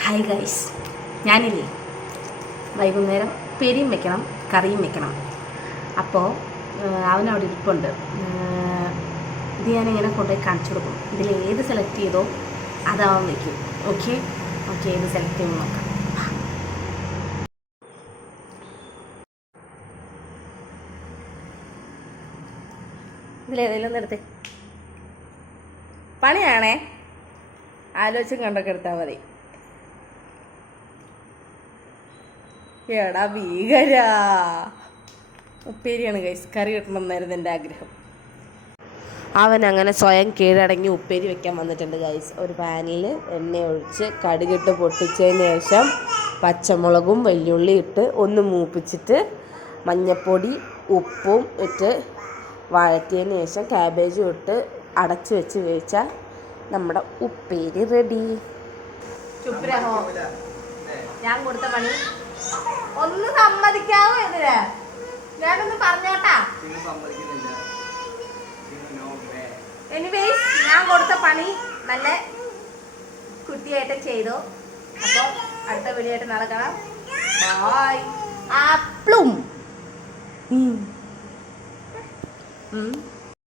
Hi guys, ഞാനില്ലേ വൈകുന്നേരം പെരിയും വെക്കണം കറിയും വെക്കണം. അപ്പോൾ അവനവിടെ ഇരിപ്പുണ്ട്. ഇത് ഞാനിങ്ങനെ കൊണ്ടുപോയി കാണിച്ചു കൊടുക്കും. ഇതിൽ ഏത് സെലക്ട് ചെയ്തോ അതാവാൻ വയ്ക്കും. ഓക്കെ ഓക്കെ, ഏത് സെലക്ട് ചെയ്യുമ്പോൾ നോക്കാം. ഇതിലേതെങ്കിലും ഒന്ന് എടുത്തേ. പണിയാണേ, ആലോചിച്ചും കണ്ടൊക്കെ എടുത്താൽ മതി. എടാ ഭീകരാ, ഉപ്പേരിയാണ് ഗൈസ്. കറി കിട്ടണമെന്നായിരുന്നു എൻ്റെ ആഗ്രഹം. അവൻ അങ്ങനെ സ്വയം കീഴടങ്ങി ഉപ്പേരി വെക്കാൻ വന്നിട്ടുണ്ട് ഗൈസ്. ഒരു പാനിൽ എണ്ണ ഒഴിച്ച് കടുകിട്ട് പൊട്ടിച്ചതിന് ശേഷം പച്ചമുളകും വെല്ലുള്ളി ഇട്ട് ഒന്ന് മൂപ്പിച്ചിട്ട് മഞ്ഞൾപ്പൊടി ഉപ്പും ഇട്ട് വഴറ്റിയതിന് ശേഷം ക്യാബേജും ഇട്ട് അടച്ച് വെച്ച് വേവിച്ചാൽ നമ്മുടെ ഉപ്പേരി റെഡി. ചുപ്രഹോ, ഞാൻ കൊടുത്ത പണി ഒന്ന് സമ്മതിക്കാവോ? എന്തിനാ ഞാനൊന്ന് പറഞ്ഞോട്ടാ. എനിവേസ്, ഞാൻ കൊടുത്ത പണി നല്ല കുട്ടിയായിട്ട് ചെയ്തു. അപ്പോൾ അടുത്ത വീഡിയോ ആയിട്ട് നടക്കണം. ബൈ. ആപ്ലും